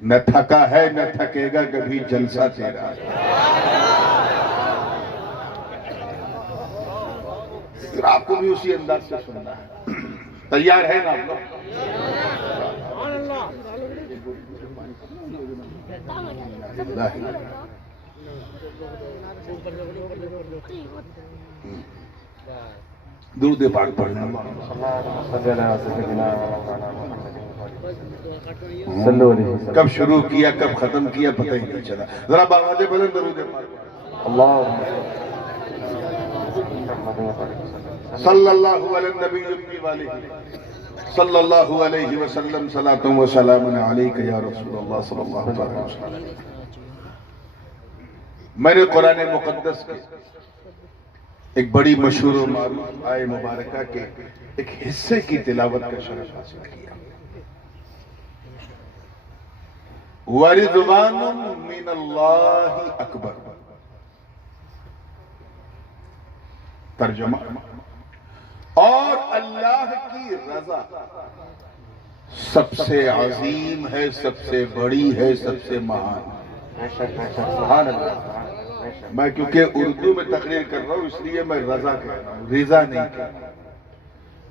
نہ تھکا ہے نہ تھکے گا کبھی جلسہ تیرا. پھر آپ کو بھی اسی انداز سے سننا ہے. تیار ہے نا آپ لوگ؟ درود پاک پڑھنا. کب شروع کیا کب ختم کیا پتہ ہی نہیں چلا. ذرا باوجہ بولیں درود پاک. صلی اللہ علیہ النبی امی والہ صلی اللہ علیہ وسلم صلاۃ و سلام علیک یا رسول اللہ صلی اللہ علیہ وسلم. میں نے قرآن مقدس کے ایک بڑی مشہور و معروف آیہ مبارکہ کے ایک حصے کی تلاوت کا شرف حاصل کیا. وَرِضْوَانٌ مِّنَ اللَّهِ أَكْبَرُ. ترجمہ: اور اللہ کی رضا سب سے عظیم ہے، سب سے بڑی ہے، سب سے مہان. میں کیونکہ اردو میں تقریر کر رہا ہوں اس لیے میں رضا کہہ رہا ہوں، رضا نہیں کہہ رہا.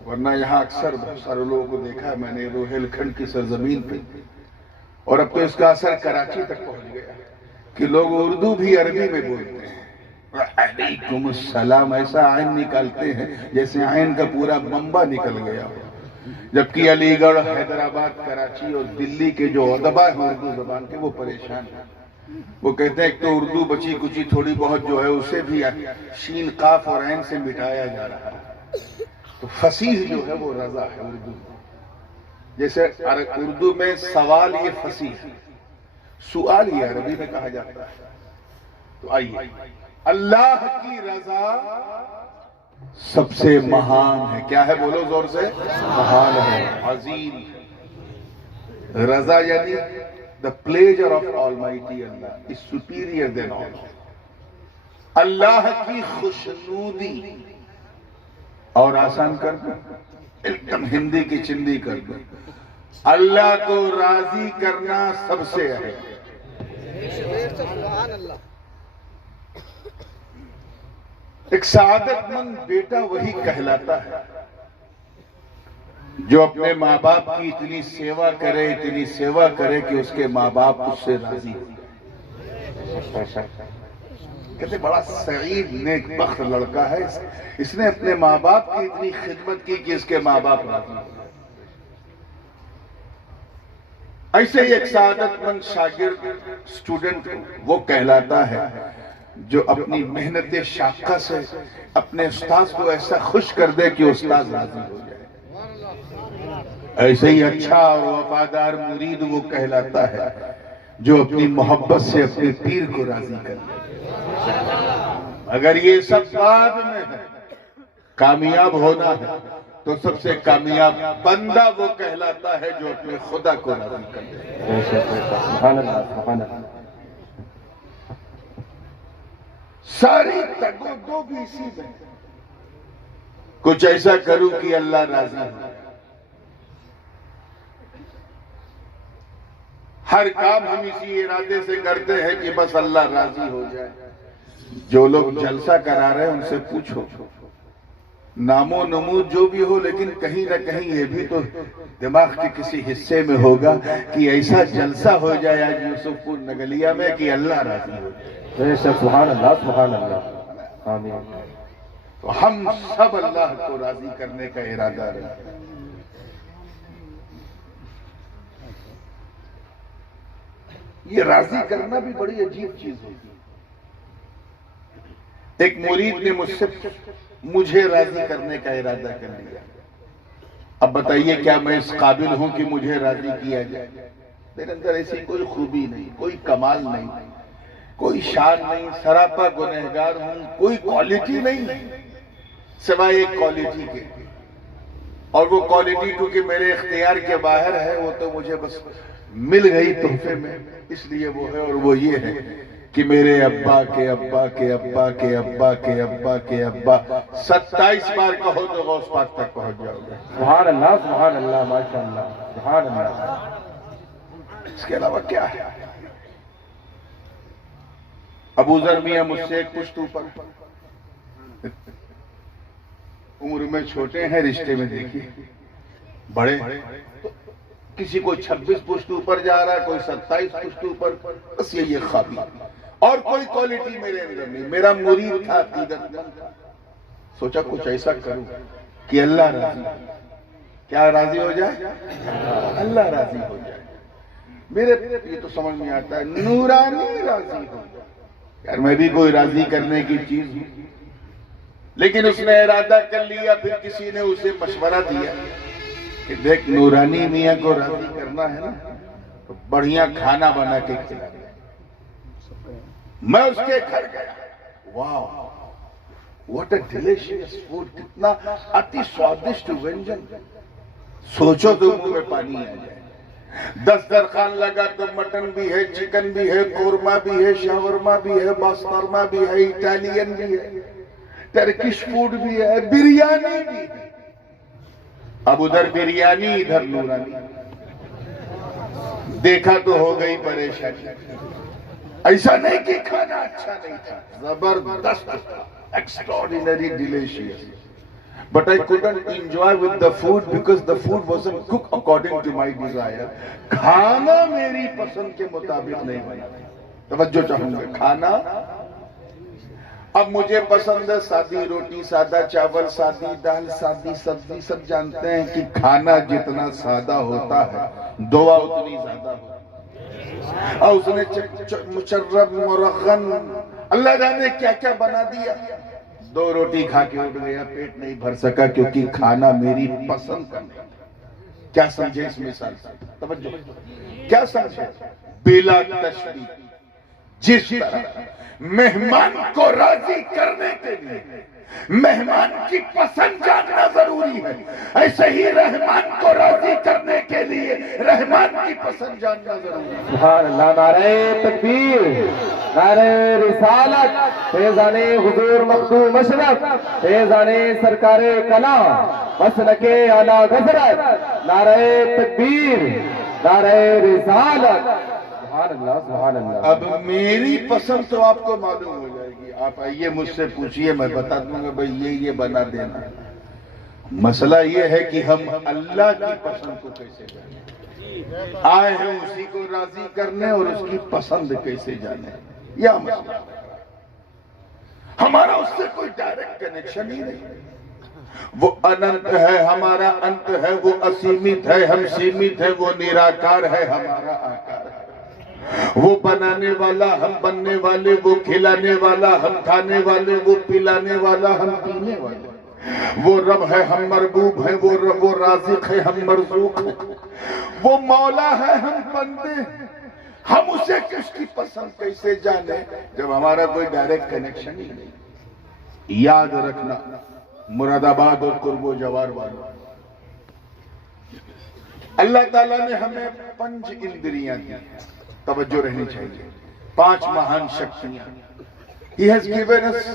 ورنہ یہاں اکثر بہت سارے لوگوں کو دیکھا ہے میں نے روہیل کھنڈ کی سرزمین پہ، اور اب تو اس کا اثر کراچی تک پہنچ گیا کہ لوگ اردو بھی عربی میں بولتے ہیں. وعلیکم السلام ایسا عین نکالتے ہیں جیسے عین کا پورا بمبا نکل گیا ہو. جبکہ علی گڑھ، حیدرآباد، کراچی اور دلی کے جو ادبا ہیں اردو زبان کے وہ پریشان ہیں. وہ کہتے ہیں ایک تو اردو بچی کچی تھوڑی بہت جو ہے اسے بھی شین قاف اور عین سے مٹایا جا رہا ہے. تو فصیح جو ہے وہ رضا ہے اردو. جیسے اردو میں سوال یہ فصیح ہے، سوال یہ عربی میں کہا جاتا ہے. تو آئیے، اللہ کی رضا سب سے مہان ہے. کیا ہے بولو زور سے؟ مہان ہے، عظیم ہے. رضا یعنی the pleasure of Almighty Allah is superior than all. اللہ کی خوشنودی. اور آسان کر دو، ایک دم ہندی کی چندی کر دو، اللہ کو راضی کرنا سب سے ہے. ایک سعادت مند بیٹا وہی کہلاتا ہے جو اپنے ماں باپ کی اتنی سیوا کرے، اتنی سیوا کرے کہ اس کے ماں باپ اس سے راضی ہو جائے. کہتے بڑا سعید نیک بخت لڑکا ہے، اس نے اپنے ماں باپ کی اتنی خدمت کی کہ اس کے ماں باپ راضی ہو جائے. ایسے ہی ایک سعادت مند شاگرد، اسٹوڈنٹ وہ کہلاتا ہے جو اپنی محنت شاقہ سے اپنے استاذ کو ایسا خوش کر دے کہ استاذ راضی ہو جائے. ایسے ہی اچھا اور وفادار مرید وہ کہلاتا ہے جو اپنی محبت سے اپنے پیر کو راضی کر دے. اگر یہ سب بعد میں ہے، کامیاب ہونا ہے، تو سب سے کامیاب بندہ وہ کہلاتا ہے جو اپنے خدا کو راضی کر دے. سبحان اللہ، سبحان اللہ. ساری تگو بھی اسی میں. کچھ ایسا کروں کہ اللہ راضی ہو. ہر کام ہم اسی ارادے سے کرتے ہیں کہ بس اللہ راضی ہو جائے. جو لوگ جلسہ کرا رہے ہیں ان سے پوچھو، نام و نمود جو بھی ہو لیکن کہیں نہ کہیں یہ بھی تو دماغ کے کسی حصے میں ہوگا کہ ایسا جلسہ ہو جائے آج یوسف پور نگلیہ میں کہ اللہ راضی ہو جائے. سبحان اللہ، سبحان اللہ. آمین. تو ہم سب اللہ کو راضی کرنے کا ارادہ رکھتے ہیں. یہ راضی کرنا بھی بڑی عجیب چیز ہوتی ہے. ایک مرید نے مجھ سے مجھے راضی کرنے کا ارادہ کر لیا. اب بتائیے کیا میں اس قابل ہوں کہ مجھے راضی کیا جائے؟ میرے اندر ایسی کوئی خوبی نہیں، کوئی کمال نہیں، کوئی شان نہیں، سراپا گنہگار ہوں. کوئی کوالٹی نہیں سوائے ایک کوالٹی کے. اور وہ کوالٹی کیونکہ میرے اختیار کے باہر ہے، وہ تو مجھے بس مل گئی تحفے میں، اس لیے وہ ہے. اور وہ یہ ہے کہ میرے ابا کے ابا کے ابا کے ابا کے ابا کے ابا 27 بار کہو تو غوث پاک تک پہنچ جاؤ گے. سبحان اللہ، سبحان اللہ، ماشاء اللہ، سبحان اللہ. اس کے علاوہ کیا ہے؟ ابو ذر میاں مجھ سے ایک پشت اوپر، عمر میں چھوٹے ہیں، رشتے میں دیکھیے بڑے، کسی کو 26 پشت اوپر جا رہا ہے، کوئی 27 پشت اوپر، بس یہ خوابی، اور کوئی کوالٹی میرے اندر نہیں۔ میرا مرید تھا، عقیدت مند تھا، سوچا کچھ ایسا کروں کہ اللہ راضی، کیا راضی ہو جائے؟ اللہ راضی ہو جائے۔ میرے یہ تو سمجھ میں آتا ہے، نورانی راضی ہو جائے، یار میں بھی کوئی راضی کرنے کی چیز ہوں۔ لیکن اس نے ارادہ کر لیا، پھر کسی نے اسے مشورہ دیا کہ دیکھ نورانی میاں کو راضی کرنا ہے نا تو بڑھیا کھانا بنا کے کھلا۔ میں اس کے گھر گیا، واو واٹ اے ڈیلیشیس فوڈ، کتنا اتی سوادشٹ ونجن، سوچو تو منہ میں پانی آ جائے۔ دسترخوان لگا تو مٹن بھی ہے، چکن بھی ہے، قورمہ بھی ہے، شاورما بھی ہے، باسطرمہ بھی ہے، اٹالین بھی ہے، ٹرکش فوڈ بھی ہے، بریانی بھی ہے۔ اب ادھر بریانی ادھر نورانی، دیکھا تو ہو گئی پریشانی۔ ایسا نہیں کہ کھانا اچھا نہیں تھا، زبردست تھا، ایکسٹراڈینری delicious, but I couldn't enjoy with the food because the food wasn't cooked according to my desire۔ کھانا میری پسند کے مطابق نہیں بنا۔ توجہ چاہوں گا، کھانا اب مجھے پسند ہے سادی روٹی، سادہ چاول، سادی دال، سادی سبزی۔ سب جانتے ہیں کہ کھانا جتنا سادہ ہوتا ہے دعا اتنی زیادہ ہوتی ہے، اور اس نے مشرب مرغن اللہ جانے کیا کیا بنا دیا۔ 2 روٹی کھا کے اٹھ گیا، پیٹ نہیں بھر سکا کیونکہ کھانا میری پسند کا نہیں۔ کیا سمجھے اس مثال سے؟ توجہ، کیا سمجھے؟ بلا تشبیہ، جس طرح مہمان کو راضی کرنے کے لیے مہمان کی پسند جاننا ضروری ہے، ایسے ہی رحمان کو راضی کرنے کے لیے رحمان کی پسند جاننا ضروری ہے۔ سبحان اللہ، نعرہ تکبیر، نعرہ رسالت، فیضان حضور مخدوم اشرف، فیضان سرکار کلام، مسلک اعلی حضرت، نعرہ تکبیر، نعرہ رسالت، سبحان اللہ، سبحان اللہ۔ اب میری پسند تو آپ کو معلوم ہو جائے گی، آپ آئیے مجھ سے پوچھئے، میں بتا دوں گا بھئی یہ بنا دینا۔ مسئلہ یہ ہے کہ ہم اللہ کی پسند کو کیسے جانیں، آئے ہیں اسی کو راضی کرنے اور اس کی پسند کیسے جانیں، یا مسئلہ ہمارا اس سے کوئی ڈائریکٹ کنیکشن ہی نہیں۔ وہ اننت ہے، ہمارا انت ہے، وہ اسیمت ہے، ہم سیمت ہے، وہ نراکار ہے، ہمارا آکار ہے۔ وہ بنانے والا، ہم بننے والے، وہ کھلانے والا، ہم کھانے والے، وہ پلانے والا، ہم پینے والے۔ وہ رب ہے، ہم مربوب ہیں، وہ رب، وہ رازق ہے، ہم مرزوق ہیں۔ وہ مولا ہے، ہم بندے ہیں۔ ہم اسے کس کی پسند کیسے جانیں جب ہمارا کوئی ڈائریکٹ کنیکشن ہی نہیں۔ یاد رکھنا، مراد آباد اور قرب و جوار والوں، اللہ تعالیٰ نے ہمیں 5 اندریاں دی، توجہ رہنی چاہیے، 5 مہان شکتیاں۔ He has given us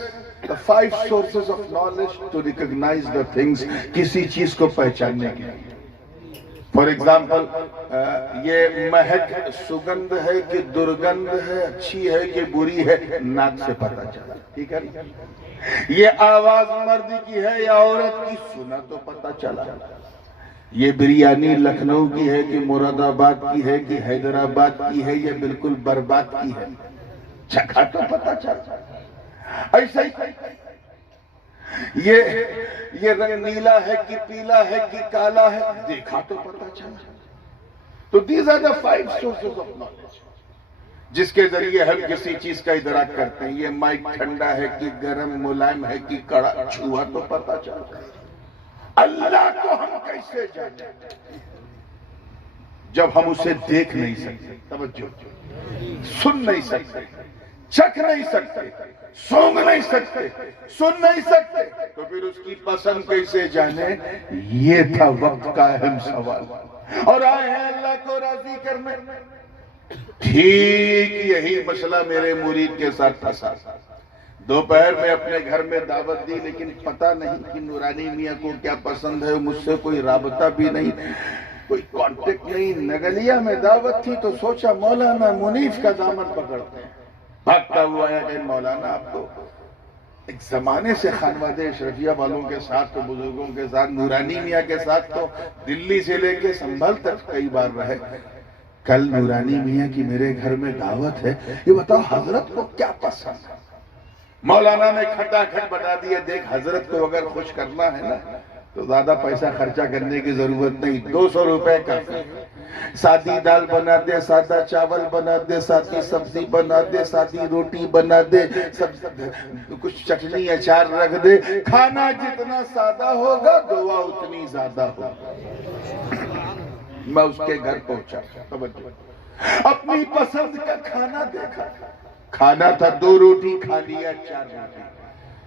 the 5 sources of knowledge to recognize the things، کسی چیز کو پہچاننے کے لیے۔ فار ایگزامپل، یہ مہک سگندھ ہے کہ درگندھ ہے، اچھی ہے کہ بری ہے، ناک سے پتہ چلا، ٹھیک ہے۔ یہ آواز مرد کی ہے یا عورت کی، سنا تو پتہ چلا۔ یہ بریانی لکھنؤ کی ہے کہ مراد آباد کی ہے کہ حیدرآباد کی ہے یا بالکل برباد کی ہے، چکھا تو پتہ چلا۔ ایسا ہی یہ رنگ نیلا ہے کہ پیلا ہے کہ کالا ہے، دیکھا تو پتہ چلا۔ تو these are the 5 sources of knowledge جس کے ذریعے ہم کسی چیز کا ادراک کرتے ہیں۔ یہ مائک ٹھنڈا ہے کہ گرم، ملائم ہے کہ کڑا، چھوا تو پتہ چلا۔ اللہ کو ہم کیسے جانیں جب ہم اسے دیکھ نہیں سکتے، توجہ، سن نہیں سکتے، چکھ نہیں سکتے، سونگ نہیں سکتے، سن نہیں سکتے، تو پھر اس کی پسند کیسے جانیں؟ یہ تھا وقت کا اہم سوال۔ اور آئے ہیں اللہ کو راضی کرنے۔ ٹھیک یہی مسئلہ میرے مرید کے ساتھ پھنسا۔ دوپہر میں اپنے گھر میں دعوت دی، لیکن پتہ نہیں کہ نورانی میاں کو کیا پسند ہے، مجھ سے کوئی رابطہ بھی نہیں۔ کوئی کانٹیکٹ نہیں. نگلیا میں دعوت تھی تو سوچا مولانا منیف کا دامن پکڑتے ہیں. بھاگتا ہوا آیا کہ مولانا آپ تو ایک زمانے سے خانوادہ اشرفیہ والوں کے ساتھ تو بزرگوں کے ساتھ نورانی میاں کے ساتھ تو دلی سے لے کے سنبھل تک کئی بار رہے. کل نورانی میاں کی میرے گھر میں دعوت ہے, یہ بتاؤ حضرت کو کیا پسند ہے؟ مولانا نے کھٹا کھٹ بتا دیا, دیکھ حضرت کو اگر خوش کرنا ہے نا تو زیادہ پیسہ خرچہ کرنے کی ضرورت نہیں, 200 روپے کافی. سادی دال بنا دے, سادہ چاول بنا دے, سادی سبزی بنا دے, سادی روٹی بنا دے, کچھ چٹنی اچار رکھ دے. کھانا جتنا سادہ ہوگا دعا اتنی زیادہ ہوگا. میں اس کے گھر پہنچا, اپنی پسند کا کھانا دیکھا. کھانا تھا 2 روٹی, کھا لیا 4 روٹی.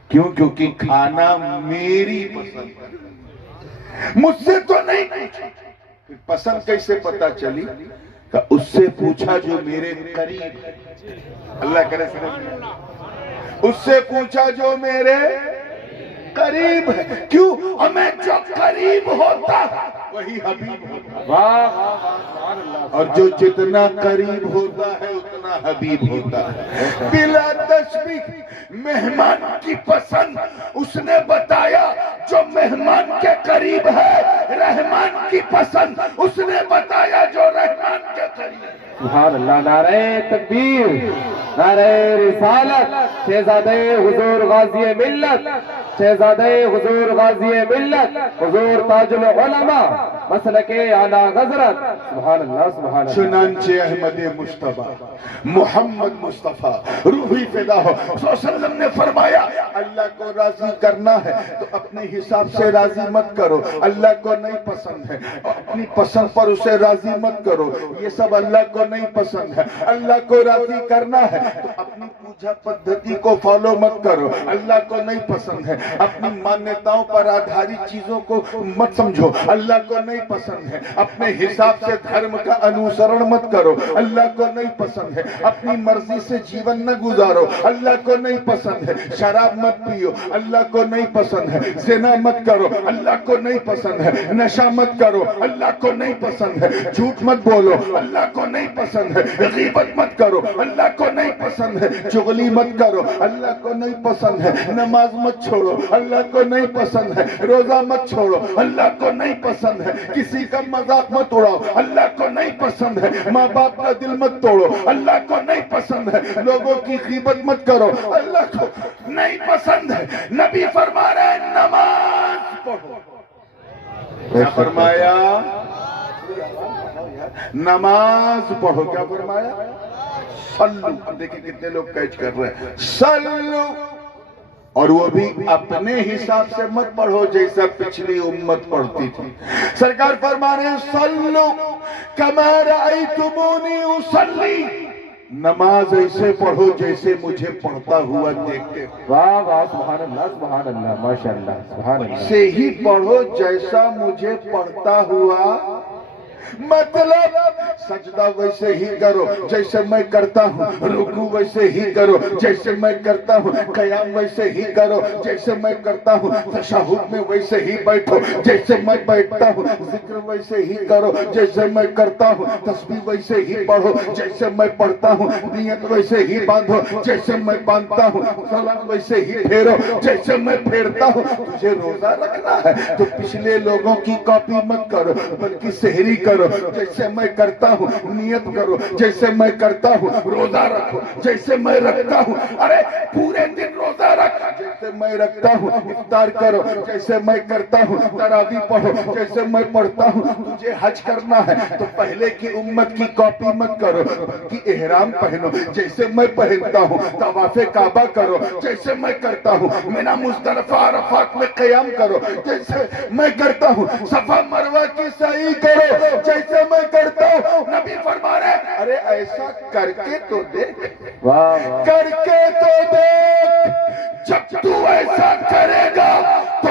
کیوں؟ کیونکہ کھانا میری پسند ہے, مجھ سے تو نہیں پوچھا. پسند کیسے پتا چلی؟ کہ اس سے پوچھا جو میرے قریب ہے. اللہ کرے سمجھ. اس سے پوچھا جو میرے قریب ہے. کیوں؟ ہمیں جو قریب ہوتا وہی حبیب ہوتا, اور جو جتنا قریب ہوتا ہے اتنا حبیب ہوتا ہے. بلا تشبیہ مہمان کی پسند اس نے بتایا جو مہمان کے قریب ہے. رحمان کی پسند اس نے بتایا جو رحمان کے قریب ہے. سبحان اللہ. نعرہ تکبیر, نعرہ رسالت. شہزادہ حضور غازی ملت, شہزادہ حضور غازی ملت, حضور تاج العلماء مسلک اعلی حضرت. سبحان اللہ, سبحان اللہ. چنانچہ احمد مصطفیٰ محمد مصطفیٰ روحی فدا ہو صلی اللہ علیہ وسلم نے فرمایا, اللہ کو راضی کرنا ہے تو اپنے حساب سے راضی مت کرو. اللہ کو نہیں پسند ہے اپنی پسند پر اسے راضی مت کرو. یہ سب اللہ کو نہیں پسند ہے. اللہ کو راضی کرنا ہے تو اپنی پوجا پدھتی کو فالو مت کرو. اللہ کو نہیں پسند ہے اپنی مانیتاؤں پر آدھارت چیزوں کو مت سمجھو. اللہ کو نہیں پسند ہے اپنے حساب سے دھرم کا انوسرن مت کرو. اللہ کو نہیں پسند ہے اپنی مرضی سے جیون نہ گزارو. اللہ کو نہیں پسند ہے شراب مت پیو. اللہ کو نہیں پسند ہے زنا مت کرو. اللہ کو نہیں پسند ہے نشہ مت کرو. اللہ کو نہیں پسند ہے جھوٹ مت بولو. اللہ کو نہیں پسند ہے غیبت مت کرو. اللہ کو نہیں پسند ہے چغلی مت کرو. اللہ کو نہیں پسند ہے نماز مت چھوڑو. اللہ کو نہیں پسند ہے روزہ مت چھوڑو. اللہ کو نہیں پسند ہے کسی کا مذاق مت اڑاؤ. اللہ کو نہیں پسند ہے ماں باپ کا دل مت توڑو. اللہ کو نہیں پسند ہے لوگوں کی غیبت مت کرو. اللہ کو نہیں پسند ہے. نبی فرما رہے ہیں نماز پڑھو. کیا فرمایا؟ نماز پڑھو. کیا فرمایا؟ صلو. اب دیکھیں کتنے لوگ کیچ کر رہے ہیں. صلو, اور وہ بھی اپنے حساب سے مت پڑھو جیسا پچھلی امت پڑھتی تھی. سرکار فرما رہے ہیں صلو کما رأیتمونی اصلی. نماز ایسے پڑھو جیسے مجھے پڑھتا ہوا دیکھتے. واہ واہ, سبحان اللہ, سبحان اللہ, ماشاءاللہ, سبحان اللہ. ایسے ہی پڑھو جیسا مجھے پڑھتا ہوا. مطلب سجدہ ویسے ہی کرو جیسے میں کرتا ہوں. رکوع ویسے ہی کرو جیسے میں کرتا ہوں. قیام ویسے ہی کرو جیسے میں کرتا ہوں. تشہد میں ویسے ہی بیٹھو جیسے میں بیٹھتا ہوں. ذکر ویسے ہی کرو جیسے میں کرتا ہوں. تسبیح ویسے ہی پڑھو جیسے میں پڑھتا ہوں. نیت ویسے ہی باندھو جیسے میں باندھتا ہوں. سلام ویسے ہی پھیرو جیسے میں پھیرتا ہوں. تجھے روزہ رکھنا ہے تو پچھلے لوگوں کی کاپی مت کرو بلکہ سحری کرو جیسے میں کرتا ہوں. نیت کرو جیسے میں کرتا ہوں. روزہ رکھو جیسے میں رکھتا ہوں. ارے پورے دن روزہ رکھ جیسے میں رکھتا ہوں. افطار کرو جیسے میں کرتا ہوں. تراویح پڑھو جیسے میں پڑھتا ہوں. تجھے حج کرنا ہے تو پہلے کی امت کی کاپی مت کرو بلکہ احرام پہنو جیسے میں پہنتا ہوں. طواف کعبہ کرو جیسے میں کرتا ہوں. مینا مزدلفہ عرفات میں قیام کرو جیسے میں کرتا ہوں. صفا مروہ کی سعی کرو جیسے میں کرتا ہوں. نبی فرما رہے ہیں ارے ایسا کر کے تو دیکھ, کر کے تو دیکھ. جب تو ایسا کرے گا تو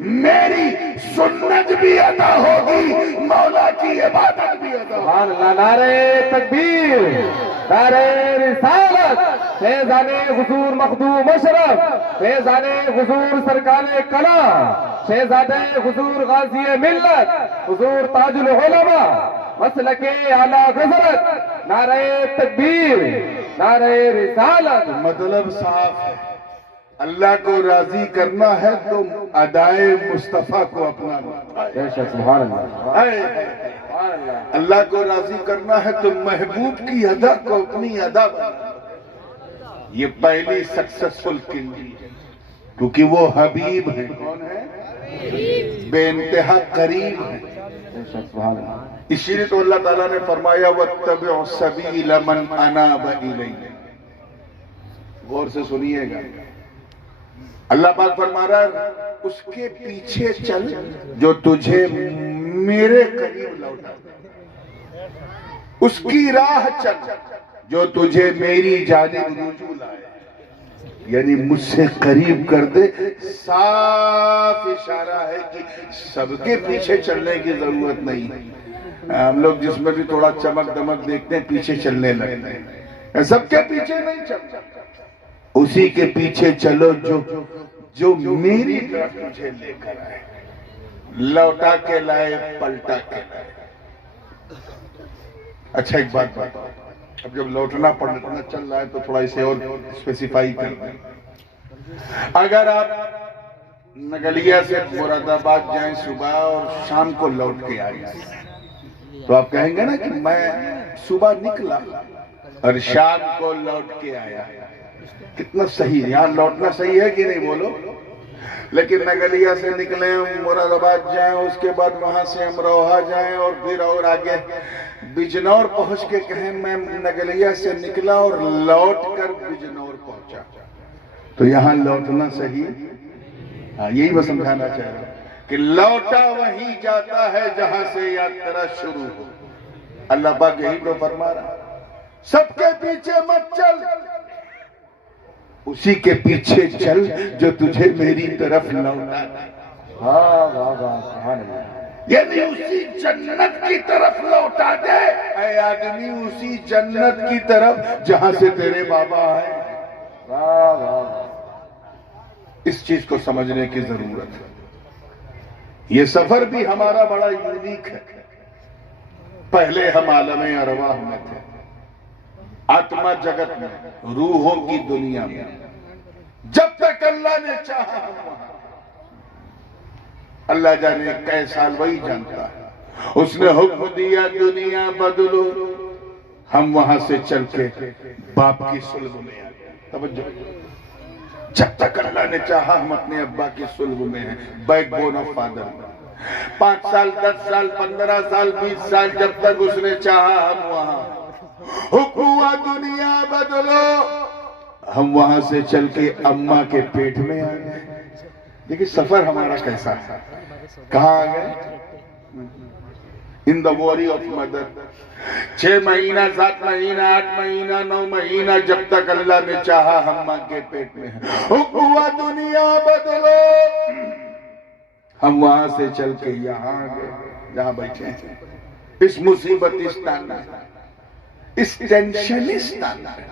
میری سنت بھی ادا ہوگی, مولا کی عبادت بھی ادا ہوگی. سبحان اللہ. نعرہ تکبیر, نعرہ رسالت. فیضان حضور مخدوم اشرف, فیضان حضور سرکار کلام شہزادہ حضور غازی ملت حضور تاج العلماء مسلک اعلی حضرت، نعرہ تکبیر، نعرہ رسالت۔ مطلب صاف ہے، اللہ کو راضی کرنا ہے تو ادائے مصطفیٰ کو اپنانا ہے۔ بے شک، سبحان اللہ، سبحان اللہ۔ اللہ کو راضی کرنا ہے تو محبوب کی ادا کو اپنی ادا بنانا۔ یہ پہلی سکسسفل کنجی ہے، کیونکہ وہ حبیب ہیں۔ کون ہے؟ بے انتہا قریب ہیں۔ بے شک، سبحان اللہ۔ اسی لیے تو اللہ تعالیٰ نے فرمایا وَاتَّبِعْ سَبِيلَ مَنْ أَنَابَ إِلَيَّ۔ غور سے سنیے گا، اللہ پاک فرما رہا ہے اس کے پیچھے چل جو تجھے میرے قریب لوٹا دے، اس کی راہ چل جو تجھے میری جانب رجوع لائے، یعنی مجھ سے قریب کر دے۔ صاف اشارہ ہے کہ سب کے پیچھے چلنے کی ضرورت نہیں ہے۔ ہم لوگ جس میں بھی تھوڑا چمک دمک دیکھتے ہیں پیچھے چلنے لگتے ہیں، سب کے پیچھے نہیں چلتا، اسی کے پیچھے چلو جو میری طرف تجھے لے کر آئے، لوٹا کے لائے، پلٹا کے لائے۔ اچھا ایک بات بتاؤ، اب جب لوٹنا پلٹنا چل رہا ہے تو تھوڑا اسے اور اسپیسیفائی کر دیں۔ اگر آپ نگلیہ سے مراد آباد جائیں صبح اور شام کو لوٹ کے آئیں تو آپ کہیں گے نا کہ میں صبح نکلا اور شام کو لوٹ کے آیا۔ کتنا صحیح ہے، یہاں لوٹنا صحیح ہے کہ نہیں بولو؟ لیکن نگلیہ سے نکلیں مراد آباد جائیں، اس کے بعد وہاں سے امروہہ جائیں اور پھر اور آگے بجنور پہنچ کے کہیں میں نگلیہ سے نکلا اور لوٹ کر بجنور پہنچا، تو یہاں لوٹنا صحیح؟ ہاں، یہی میں سمجھانا چاہ رہا ہوں کہ لوٹا وہیں جاتا ہے جہاں سے یاترا شروع ہو۔ اللہ پاک یہی تو فرما رہا ہے، سب کے پیچھے مت چل، اسی کے پیچھے چل جو تجھے میری طرف لوٹا دے۔ واہ واہ واہ، سبحان اللہ۔ یعنی اسی جنت کی طرف لوٹا دے اے آدمی، اسی جنت کی طرف جہاں سے تیرے بابا آئے۔ واہ واہ، اس چیز کو سمجھنے کی ضرورت ہے۔ یہ سفر بھی ہمارا بڑا یونیک ہے۔ پہلے ہم عالم ارواح میں تھے، آتما جگت میں، روحوں کی دنیا میں، جب تک اللہ نے چاہا ہم وہاں۔ اللہ جانے کئی سال وہی جانتا ہے، اس نے حکم دیا دنیا بدلو، ہم وہاں سے چل کے باپ کی صلب میں آ گئے۔ توجہ، جب تک اللہ نے چاہا ہم اپنے ابا کی صلب میں ہیں، بیک بون آف فادر میں۔ 5 سال 10 سال 15 سال 20 سال جب تک اس نے چاہا ہم وہاں، حکم ہوا دنیا بدلو، ہم وہاں سے چل کے اماں کے پیٹ میں آ گئے۔ دیکھیں سفر ہمارا کیسا ہے، کہاں آ گئے؟ ان دا واری آف مدر۔ 6 مہینہ 7 مہینہ 8 مہینہ 9 مہینہ جب تک اللہ نے چاہا ہم ماں کے پیٹ میں ہیں، حکم ہوا دنیا بدلو، ہم وہاں سے چل کے یہاں آ گئے جہاں بیٹھے ہیں، اس مصیبتستان میں، اس ٹینشنستان میں،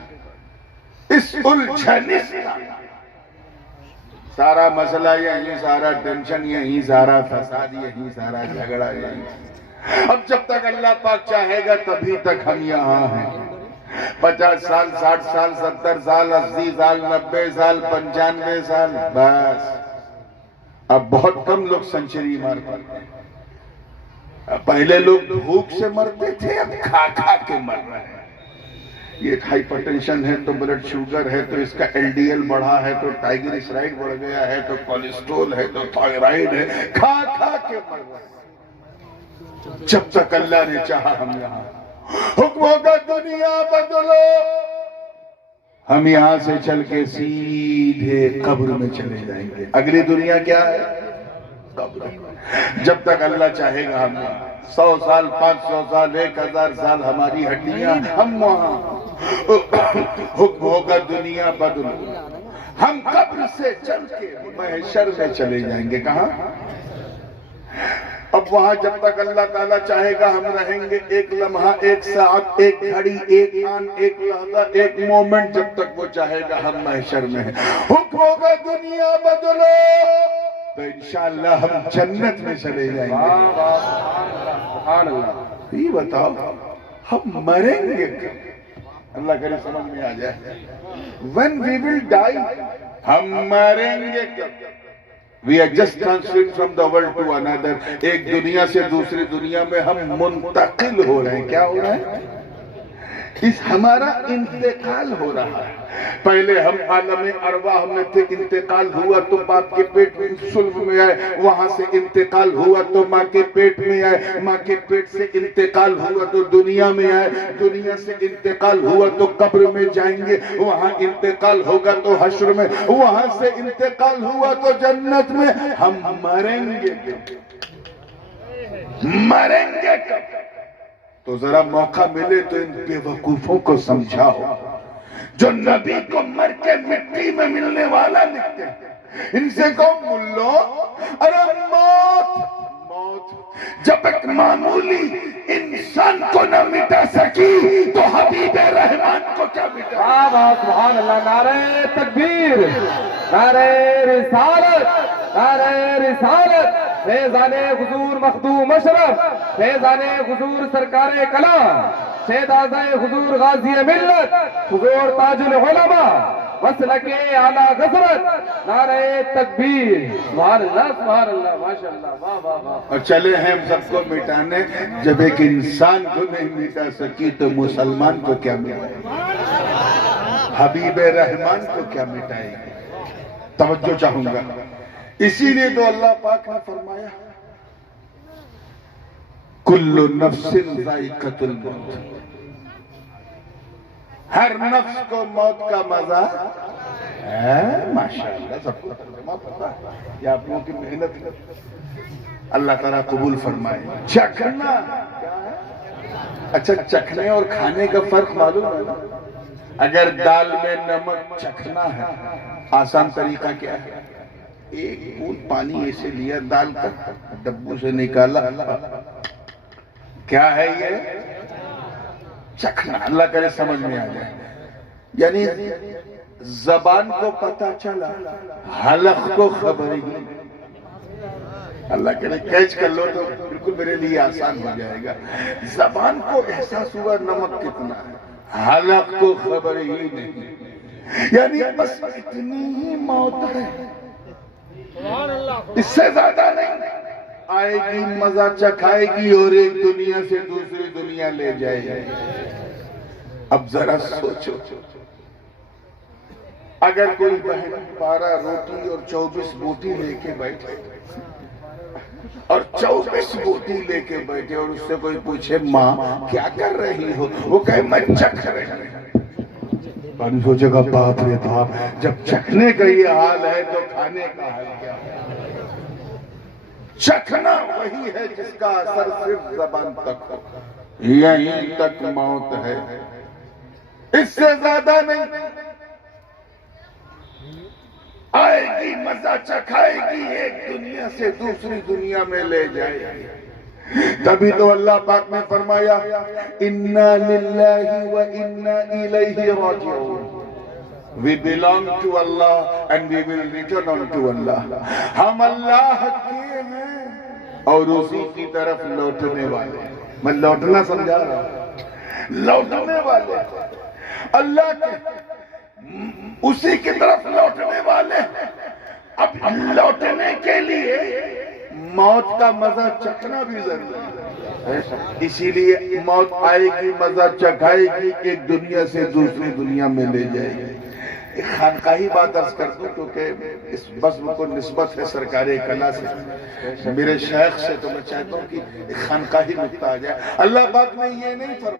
اس الجھنستان میں۔ سارا مسئلہ یہی، سارا ٹینشن یہی، سارا فساد یہی، سارا جھگڑا یہی۔ اب جب تک اللہ پاک چاہے گا تبھی تک ہم یہاں ہیں۔ 50 سال 60 سال 70 سال 80 سال 90 سال 95 سال، بس اب بہت کم لوگ سنچری مار پاتے ہیں۔ پہلے لوگ بھوک سے مرتے تھے، اب کھا کھا کے مر رہے ہیں۔ یہ ہائپر ٹینشن ہے تو بلڈ شوگر ہے تو اس کا LDL بڑھا ہے تو ٹائگریسرائڈ بڑھ گیا ہے تو کولیسٹرول ہے تو تھائرائیڈ ہے، کھا کھا کے مر رہے ہیں۔ جب تک اللہ نے چاہا ہم یہاں، حکم ہوگا دنیا بدلو، ہم یہاں سے چل کے سیدھے قبر میں چلے جائیں گے۔ اگلی دنیا کیا ہے؟ قبر۔ جب تک اللہ چاہے گا ہم 100 سال 500 سال 1000 سال ہماری ہڈیاں، ہم وہاں۔ حکم ہوگا دنیا بدلو، ہم قبر سے چل کے محشر میں چلے جائیں گے۔ کہاں؟ اب وہاں جب تک اللہ تعالیٰ چاہے گا ہم رہیں گے، ایک لمحہ، ایک ساعت، ایک گھڑی، ایک آن، ایک لحظہ، ایک مومنٹ، جب تک وہ چاہے گا ہم محشر میں ہیں۔ حکم ہوگا دنیا بدلو، تو انشاءاللہ ہم جنت میں چلے جائیں گے. سبحان اللہ. یہ بتاؤ ہم مریں گے کب؟ اللہ کرے سمجھ میں آ جائے. when we will die, ہم مریں گے کب؟ we are just transferring from the world to another. ایک دنیا سے دوسری دنیا میں ہم منتقل ہو رہے ہیں. کیا ہو رہا ہے؟ ہمارا انتقال ہو رہا ہے. پہلے ہم عالم ارواح میں تھے، انتقال ہوا تو باپ کے پیٹ میں صلب میں آئے، وہاں سے انتقال ہوا تو ماں کے پیٹ میں آئے، ماں کے پیٹ سے انتقال ہوا تو دنیا میں آئے، دنیا سے انتقال ہوا تو قبر میں جائیں گے، وہاں انتقال ہوگا تو حشر میں، وہاں سے انتقال ہوا تو جنت میں. ہم مریں گے مریں گے کب؟ تو ذرا موقع ملے تو ان بے وقوفوں کو سمجھاؤ جو نبی کو مر کے مٹی میں ملنے والا لکھتے ہیں. ان سے کہو ملو، ارے موت جب ایک معمولی انسان کو نہ مٹا سکی تو حبیب رحمان کو کیا مٹا. سبحان اللہ. نعرہ تکبیر، نعرہ رسالت، نعرہ رسالت. فیضان حضور مخدوم اشرف، فیضان حضور سرکار کلام، سید اعظم حضور غازی ملت، حضور تاج العلماء، مسلک اعلیٰ غزرت. نعرہ تکبیر. سبحان اللہ سبحان اللہ. ماشاءاللہ. واہ واہ واہ. اور چلے ہیں ہم سب کو مٹانے. جب ایک انسان کو نہیں مٹا سکی تو مسلمان کو کیا مٹائے گی؟ حبیب رحمان کو کیا مٹائے گی؟ توجہ چاہوں گا. اسی لیے تو اللہ پاک نے فرمایا کل نفس ذائقۃ الموت. ہر نفس کو موت کا مزہ ہے. ماشاءاللہ سب کو پتا ہے. یہ آپ لوگوں کی محنت اللہ تعالیٰ قبول فرمائے. چکھنا کیا ہے؟ اچھا چکھنے اور کھانے کا فرق معلوم ہے نا؟ اگر دال میں نمک چکھنا ہے آسان طریقہ کیا ہے؟ ایک بوند پانی ایسے لیا دال کا ڈبو سے نکالا. کیا ہے یہ؟ چکھنا. اللہ کرے سمجھ میں آ جائے. یعنی زبان کو پتا چلا، حلق کو خبر ہی. اللہ کرے کیچ کر لو تو بالکل میرے لیے آسان ہو جائے گا. زبان کو احساس ہوا نمک کتنا ہے، حلق کو خبر ہی نہیں. یعنی بس اتنی ہی موت ہے، اس سے زیادہ نہیں. آئے گی، مزہ چکھائے گی اور ایک دنیا سے دوسری دنیا لے جائے گی. اب ذرا سوچو اگر کوئی بہن 12 روٹی اور 24 بوٹی لے کے بیٹھے اور 24 بوٹی لے کے بیٹھے اور اس سے کوئی پوچھے ماں کیا کر رہی ہو، وہ کہے میں چکھ رہی ہوں. سوچے گا باپ رے باپ، جب چکھنے کا یہ حال ہے تو کھانے کا حال کیا ہے؟ چکھنا وہی ہے جس کا اثر صرف زبان تک ہو. یہیں تک موت ہے، اس سے زیادہ نہیں. آئے گی، مزہ چکھائے گی، ایک دنیا سے دوسری دنیا میں لے جائے گی. تبھی تو اللہ پاک نے فرمایا اِنَّا لِلَّهِ وَإِنَّا إِلَيْهِ رَاجِعُونَ. We belong to Allah and we will return unto Allah. ہم اللہ کے ہیں اور اسی کی طرف لوٹنے والے. میں لوٹنا سمجھا رہا ہوں، لوٹنے والے اللہ کے، اسی کی طرف لوٹنے والے. اب لوٹنے کے لیے موت کا مزہ چکھنا بھی ضروری ہے. اسی لیے موت آئے گی، مزہ چکھائے گی، ایک دنیا سے دوسری دنیا میں لے جائے گی. ایک خانقاہی بات عرض کر دوں کیونکہ اس بزم کو نسبت ہے سرکار کلا سے، میرے شیخ سے، تو میں چاہتا ہوں کہ ایک خانقاہی نکتہ آ جائے. اللہ پاک نے یہ نہیں فرمایا